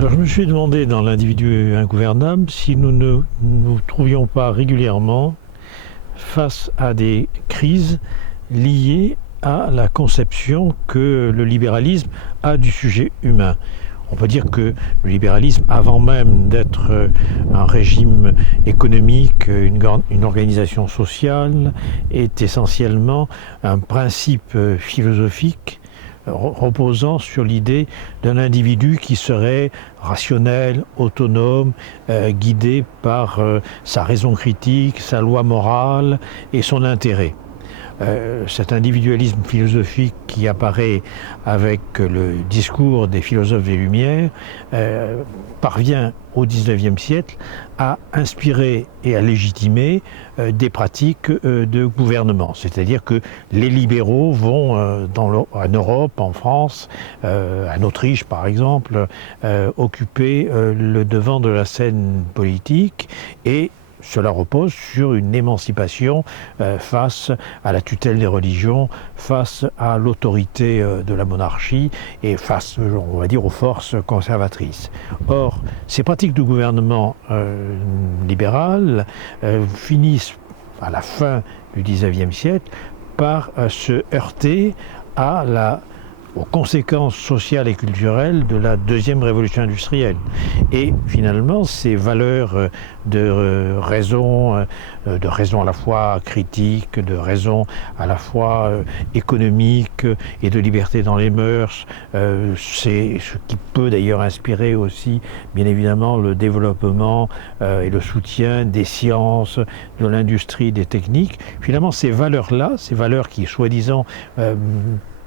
Alors je me suis demandé dans l'individu ingouvernable si nous ne nous trouvions pas régulièrement face à des crises liées à la conception que le libéralisme a du sujet humain. On peut dire que le libéralisme, avant même d'être un régime économique, une organisation sociale, est essentiellement un principe philosophique reposant sur l'idée d'un individu qui serait rationnel, autonome, guidé par sa raison critique, sa loi morale et son intérêt. Cet individualisme philosophique qui apparaît avec le discours des philosophes des Lumières parvient au XIXe siècle à inspirer et à légitimer des pratiques de gouvernement. C'est-à-dire que les libéraux vont en Europe, en France, en Autriche par exemple, occuper le devant de la scène politique et cela repose sur une émancipation face à la tutelle des religions, face à l'autorité de la monarchie et face, on va dire, aux forces conservatrices. Or, ces pratiques de gouvernement libéral finissent à la fin du XIXe siècle par se heurter aux conséquences sociales et culturelles de la deuxième révolution industrielle. Et finalement, ces valeurs de raison à la fois critique, de raison à la fois économique et de liberté dans les mœurs, c'est ce qui peut d'ailleurs inspirer aussi, bien évidemment, le développement et le soutien des sciences, de l'industrie, des techniques. Finalement, ces valeurs-là, ces valeurs qui, soi-disant,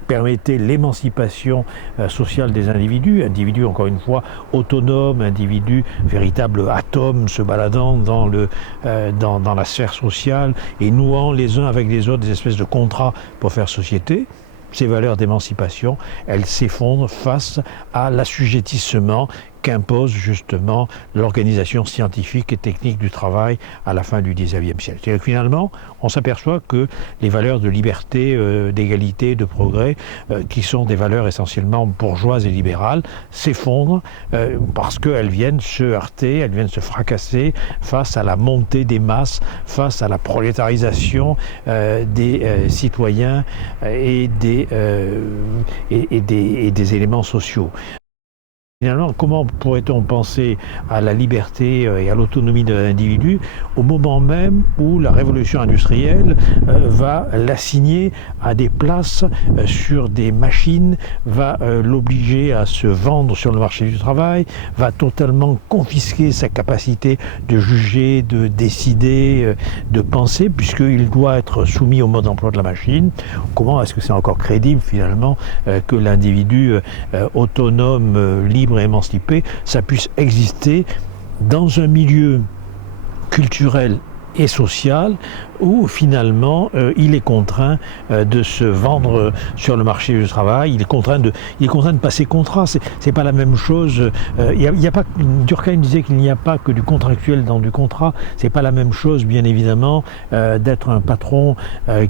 permettait l'émancipation sociale des individus encore une fois autonomes, individus véritables atomes se baladant dans la sphère sociale et nouant les uns avec les autres des espèces de contrats pour faire société. Ces valeurs d'émancipation, elles s'effondrent face à l'assujettissement qu'impose justement l'organisation scientifique et technique du travail à la fin du XIXe siècle. C'est-à-dire que finalement, on s'aperçoit que les valeurs de liberté, d'égalité, de progrès, qui sont des valeurs essentiellement bourgeoises et libérales, s'effondrent parce qu'elles viennent se heurter, elles viennent se fracasser face à la montée des masses, face à la prolétarisation des citoyens et des éléments sociaux. Finalement, comment pourrait-on penser à la liberté et à l'autonomie de l'individu au moment même où la révolution industrielle va l'assigner à des places sur des machines, va l'obliger à se vendre sur le marché du travail, va totalement confisquer sa capacité de juger, de décider, de penser, puisqu'il doit être soumis au mode d'emploi de la machine? Comment est-ce que c'est encore crédible finalement que l'individu autonome, libre, émancipé, ça puisse exister dans un milieu culturel et social où finalement il est contraint de se vendre sur le marché du travail, il est contraint de passer contrat. C'est pas la même chose. Y a pas, Durkheim disait qu'il n'y a pas que du contractuel dans du contrat. C'est pas la même chose, bien évidemment, d'être un patron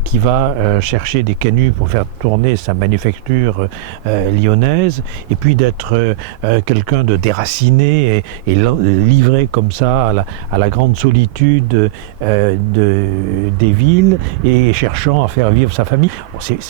qui va chercher des canuts pour faire tourner sa manufacture lyonnaise, et puis d'être quelqu'un de déraciné et livré comme ça à la grande solitude des villes et cherchant à faire vivre sa famille.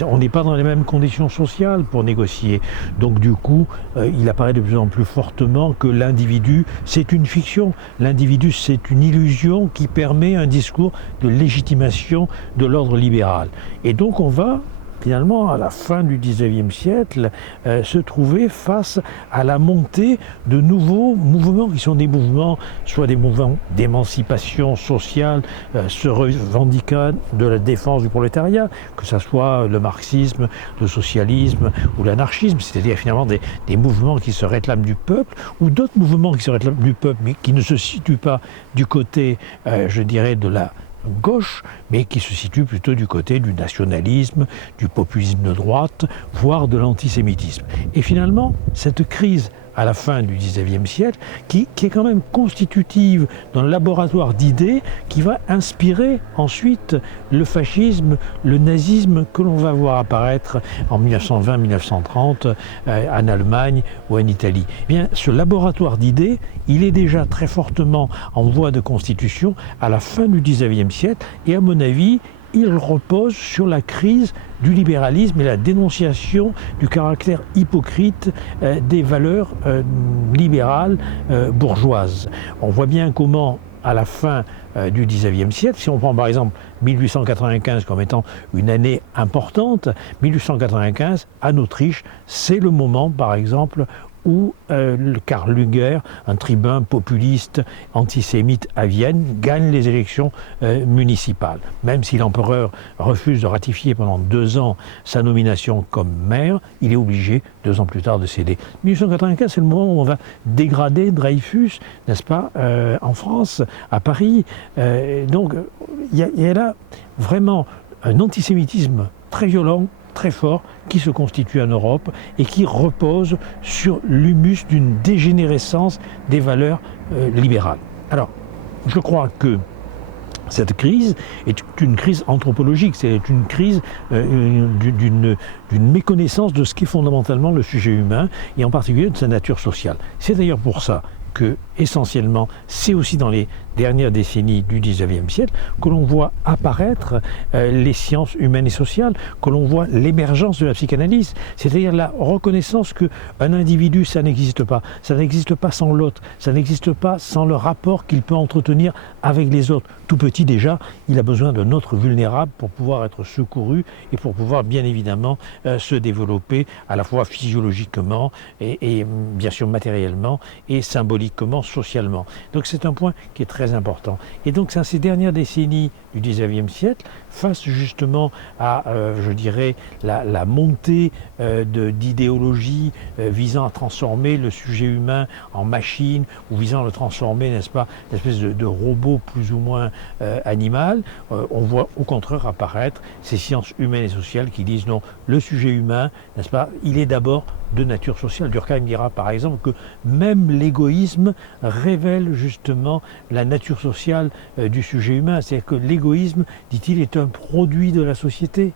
On n'est pas dans les mêmes conditions sociales pour négocier. Donc du coup, il apparaît de plus en plus fortement que l'individu, c'est une fiction. L'individu, c'est une illusion qui permet un discours de légitimation de l'ordre libéral. Et donc on va finalement, à la fin du XIXe siècle, se trouver face à la montée de nouveaux mouvements qui sont des mouvements, soit des mouvements d'émancipation sociale, se revendiquant de la défense du prolétariat, que ce soit le marxisme, le socialisme ou l'anarchisme, c'est-à-dire finalement des mouvements qui se réclament du peuple, ou d'autres mouvements qui se réclament du peuple, mais qui ne se situent pas du côté, je dirais, de la gauche, mais qui se situe plutôt du côté du nationalisme, du populisme de droite, voire de l'antisémitisme. Et finalement, cette crise à la fin du XIXe siècle, qui est quand même constitutive d'un laboratoire d'idées qui va inspirer ensuite le fascisme, le nazisme que l'on va voir apparaître en 1920-1930 en Allemagne ou en Italie. Eh bien, ce laboratoire d'idées, il est déjà très fortement en voie de constitution à la fin du XIXe siècle et à mon avis, il repose sur la crise du libéralisme et la dénonciation du caractère hypocrite des valeurs libérales bourgeoises. On voit bien comment, à la fin du XIXe siècle, si on prend par exemple 1895 comme étant une année importante, 1895, en Autriche, c'est le moment, par exemple, où Karl Lueger, un tribun populiste antisémite à Vienne, gagne les élections municipales. Même si l'empereur refuse de ratifier pendant 2 ans sa nomination comme maire, il est obligé, 2 ans plus tard, de céder. 1895, c'est le moment où on va dégrader Dreyfus, n'est-ce pas, en France, à Paris. Donc, il y a là vraiment un antisémitisme très violent, très fort, qui se constitue en Europe et qui repose sur l'humus d'une dégénérescence des valeurs libérales. Alors, je crois que cette crise est une crise anthropologique, c'est une crise d'une méconnaissance de ce qu'est fondamentalement le sujet humain et en particulier de sa nature sociale. C'est d'ailleurs pour ça que, essentiellement, c'est aussi dans les dernières décennies du XIXe siècle que l'on voit apparaître les sciences humaines et sociales, que l'on voit l'émergence de la psychanalyse, c'est-à-dire la reconnaissance qu'un individu, ça n'existe pas sans l'autre, ça n'existe pas sans le rapport qu'il peut entretenir avec les autres. Tout petit déjà, il a besoin d'un autre vulnérable pour pouvoir être secouru et pour pouvoir bien évidemment se développer à la fois physiologiquement et bien sûr matériellement et symboliquement, socialement. Donc c'est un point qui est très important. Et donc dans ces dernières décennies du XIXe siècle, face justement à, je dirais, la montée d'idéologies visant à transformer le sujet humain en machine, ou visant à le transformer, n'est-ce pas, une espèce de robot plus ou moins animal, on voit au contraire apparaître ces sciences humaines et sociales qui disent non, le sujet humain, n'est-ce pas, il est d'abord de nature sociale. Durkheim dira par exemple que même l'égoïsme révèle justement la nature sociale du sujet humain. C'est-à-dire que l'égoïsme, dit-il, est un produit de la société.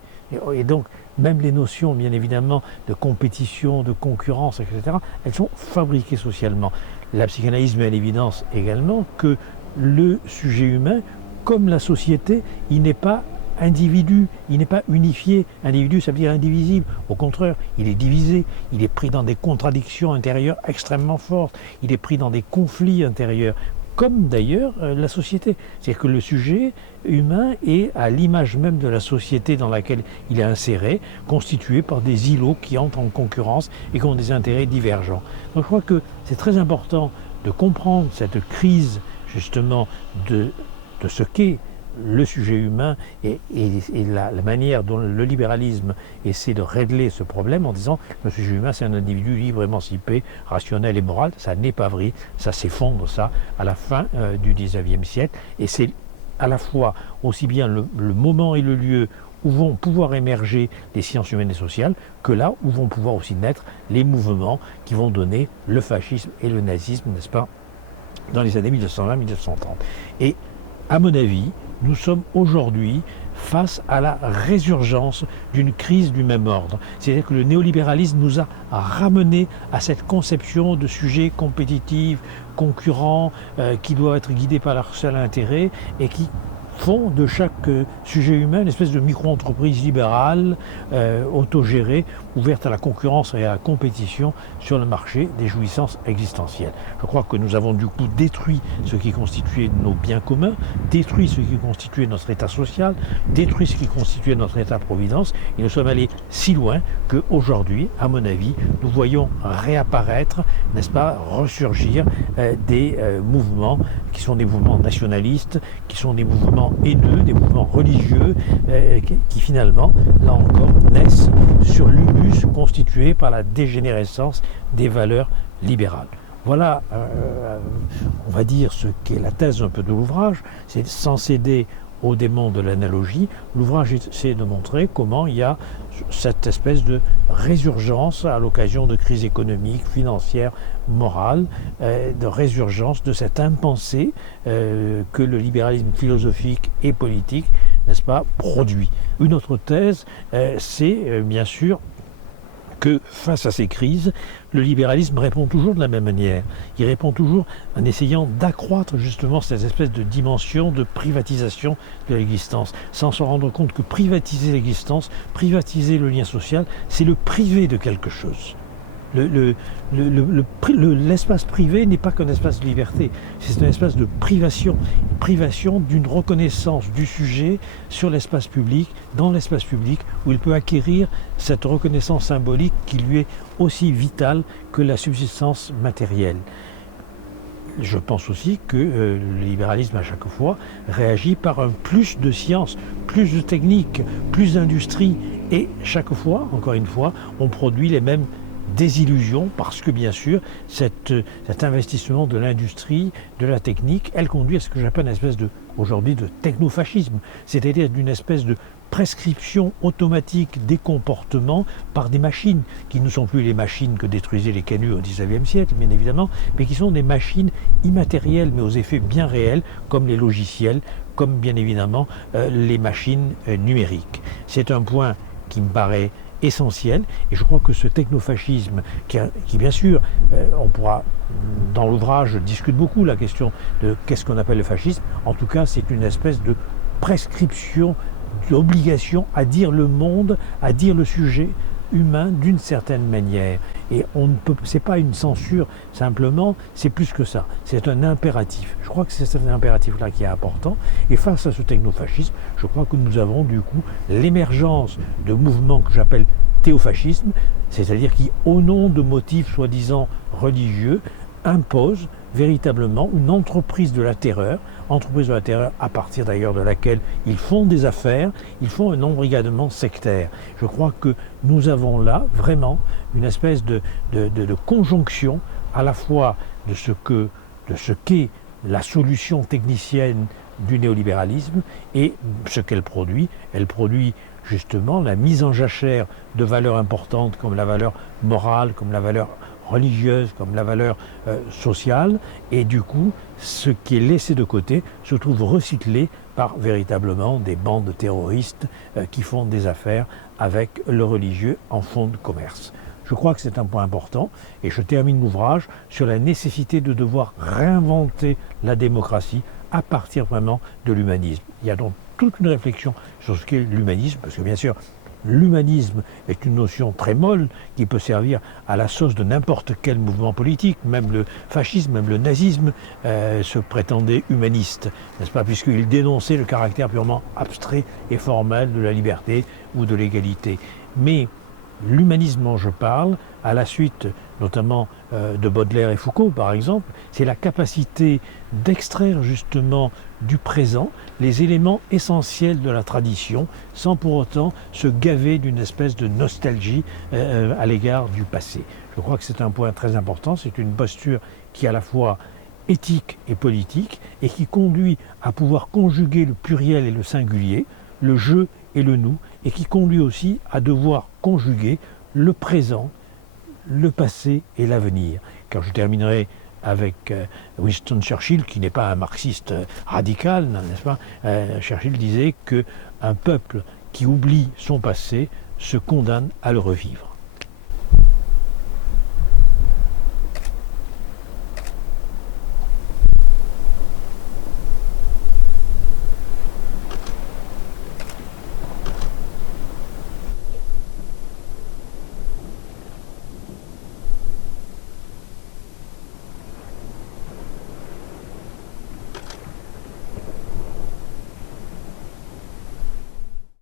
Et donc, même les notions, bien évidemment, de compétition, de concurrence, etc., elles sont fabriquées socialement. La psychanalyse met à l'évidence également que le sujet humain, comme la société, il n'est pas individu, il n'est pas unifié. Individu, ça veut dire indivisible. Au contraire, il est divisé, il est pris dans des contradictions intérieures extrêmement fortes, il est pris dans des conflits intérieurs, comme d'ailleurs la société. C'est-à-dire que le sujet humain est à l'image même de la société dans laquelle il est inséré, constitué par des îlots qui entrent en concurrence et qui ont des intérêts divergents. Donc je crois que c'est très important de comprendre cette crise justement de ce qu'est le sujet humain et la manière dont le libéralisme essaie de régler ce problème en disant le sujet humain c'est un individu libre, émancipé, rationnel et moral. Ça n'est pas vrai, ça s'effondre ça à la fin du XIXe siècle et c'est à la fois aussi bien le moment et le lieu où vont pouvoir émerger les sciences humaines et sociales que là où vont pouvoir aussi naître les mouvements qui vont donner le fascisme et le nazisme, n'est-ce pas, dans les années 1920-1930. Et à mon avis, nous sommes aujourd'hui face à la résurgence d'une crise du même ordre. C'est-à-dire que le néolibéralisme nous a ramené à cette conception de sujets compétitifs, concurrents, qui doivent être guidés par leur seul intérêt et qui font de chaque sujet humain une espèce de micro-entreprise libérale, autogérée, ouverte à la concurrence et à la compétition sur le marché des jouissances existentielles. Je crois que nous avons du coup détruit ce qui constituait nos biens communs, détruit ce qui constituait notre état social, détruit ce qui constituait notre état-providence, et nous sommes allés si loin qu'aujourd'hui, à mon avis, nous voyons réapparaître, n'est-ce pas, ressurgir des mouvements qui sont des mouvements nationalistes, qui sont des mouvements haineux, des mouvements religieux, qui finalement, là encore, naissent sur l'humus constitué par la dégénérescence des valeurs libérales. Voilà, on va dire, ce qu'est la thèse un peu de l'ouvrage, c'est sans céder au démon de l'analogie, l'ouvrage essaie de montrer comment il y a cette espèce de résurgence à l'occasion de crises économiques, financières, morales, de résurgence de cette impensée que le libéralisme philosophique et politique, n'est-ce pas, produit. Une autre thèse, c'est bien sûr que face à ces crises, le libéralisme répond toujours de la même manière. Il répond toujours en essayant d'accroître justement cette espèce de dimension de privatisation de l'existence, sans se rendre compte que privatiser l'existence, privatiser le lien social, c'est le priver de quelque chose. L'espace privé n'est pas qu'un espace de liberté, c'est un espace de privation d'une reconnaissance du sujet sur l'espace public, dans l'espace public, où il peut acquérir cette reconnaissance symbolique qui lui est aussi vitale que la subsistance matérielle. Je pense aussi que le libéralisme, à chaque fois, réagit par un plus de science, plus de technique, plus d'industrie, et chaque fois, encore une fois, on produit les mêmes désillusion parce que bien sûr cet investissement de l'industrie, de la technique, elle conduit à ce que j'appelle une espèce aujourd'hui de technofascisme, c'est-à-dire d'une espèce de prescription automatique des comportements par des machines qui ne sont plus les machines que détruisaient les canuts au XIXe siècle, bien évidemment, mais qui sont des machines immatérielles mais aux effets bien réels, comme les logiciels, comme bien évidemment les machines numériques. C'est un point qui me paraît essentiel, et je crois que ce technofascisme qui bien sûr, on pourra, dans l'ouvrage, discute beaucoup la question de qu'est-ce qu'on appelle le fascisme. En tout cas, c'est une espèce de prescription, d'obligation à dire le monde, à dire le sujet humain d'une certaine manière. Et c'est pas une censure simplement, c'est plus que ça. C'est un impératif. Je crois que c'est cet impératif-là qui est important. Et face à ce technofascisme, je crois que nous avons du coup l'émergence de mouvements que j'appelle théofascisme, c'est-à-dire qui, au nom de motifs soi-disant religieux, imposent véritablement une entreprise de la terreur à partir d'ailleurs de laquelle ils font des affaires, ils font un embrigadement sectaire. Je crois que nous avons là vraiment une espèce de conjonction à la fois de ce qu'est la solution technicienne du néolibéralisme et ce qu'elle produit. Elle produit justement la mise en jachère de valeurs importantes comme la valeur morale, comme la valeur religieuse, comme la valeur sociale, et du coup, ce qui est laissé de côté se trouve recyclé par véritablement des bandes terroristes qui font des affaires avec le religieux en fonds de commerce. Je crois que c'est un point important, et je termine l'ouvrage sur la nécessité de devoir réinventer la démocratie à partir vraiment de l'humanisme. Il y a donc toute une réflexion sur ce qu'est l'humanisme, parce que bien sûr, l'humanisme est une notion très molle qui peut servir à la sauce de n'importe quel mouvement politique, même le fascisme, même le nazisme se prétendait humaniste, n'est-ce pas, puisqu'il dénonçait le caractère purement abstrait et formel de la liberté ou de l'égalité. Mais l'humanisme dont je parle, à la suite notamment de Baudelaire et Foucault par exemple, c'est la capacité d'extraire justement du présent les éléments essentiels de la tradition sans pour autant se gaver d'une espèce de nostalgie à l'égard du passé. Je crois que c'est un point très important, c'est une posture qui est à la fois éthique et politique et qui conduit à pouvoir conjuguer le pluriel et le singulier, le je et le nous, et qui conduit aussi à devoir conjuguer le présent, le passé et l'avenir. Car je terminerai avec Winston Churchill, qui n'est pas un marxiste radical, n'est-ce pas ? Churchill disait qu'un peuple qui oublie son passé se condamne à le revivre.